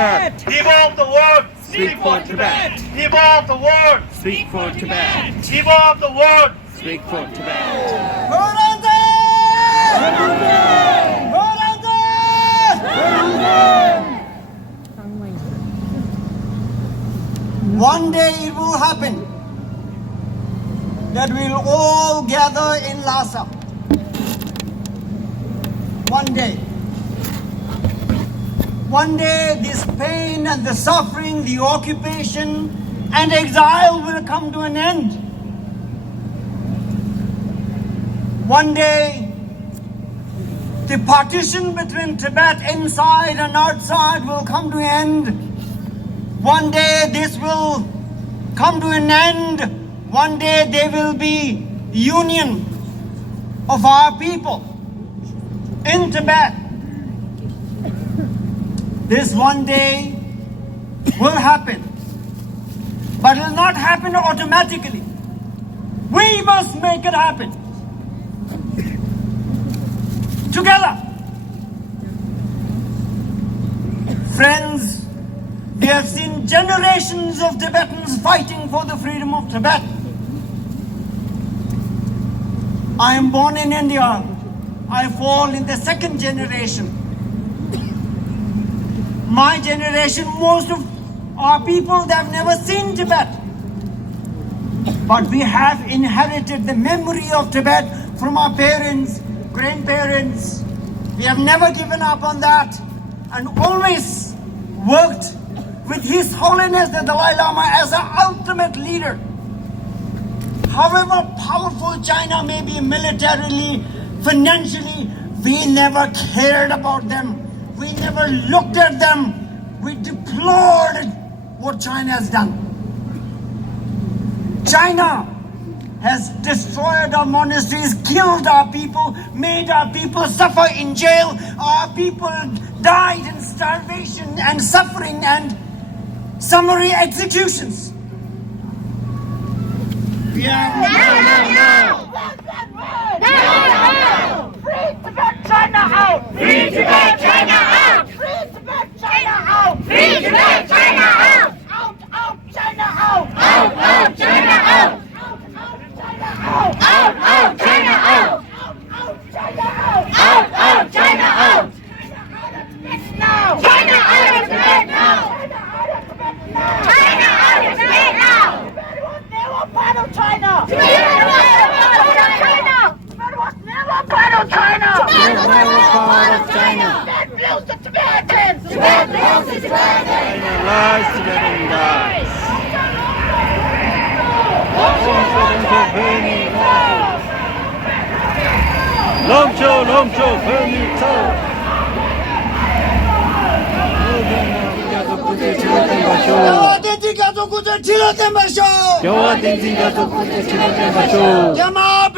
Tibet. People of the world, Speak for Tibet. people of the world, Speak for Tibet. people of the world. Speak for Tibet. One day it will happen that we'll all gather in Lhasa. One day. One day this pain and the suffering, the occupation and exile will come to an end. One day the partition between Tibet inside and outside will come to an end. One day this will come to an end. One day there will be union of our people in Tibet. This one day will happen, but it will not happen automatically. We must make it happen together. Friends, we have seen generations of Tibetans fighting for the freedom of Tibet. I am born in India. I fall in the second generation. My generation, most of our people, they have never seen Tibet. But we have inherited the memory of Tibet from our parents, grandparents. We have never given up on that and always worked with His Holiness the Dalai Lama as our ultimate leader. However powerful China may be militarily, financially, we never cared about them. We never looked at them. We deplored what China has done. China has destroyed our monasteries, killed our people, made our people suffer in jail. Our people died in starvation and suffering and summary executions. We are Free Tibet, China out! Free Tibet, China out! Free Tibet, China out! Free Tibet, China out! Out, out, China out! Out, out, China out! Out, out, China out! Out, out, China out! Out, out, China out! Out, out, China out! China out of Tibet now! China out of Tibet now! China out of Tibet now! Tibet was never part of China! Tibet was never part of China! Tibet was never part of China! Tibet was never part of China! Tibet belongs to Tibetans! Tibet belongs to Tibetans! China lies, Tibetan dies. Lomcho, Lomcho, Burmi, Tao. Yama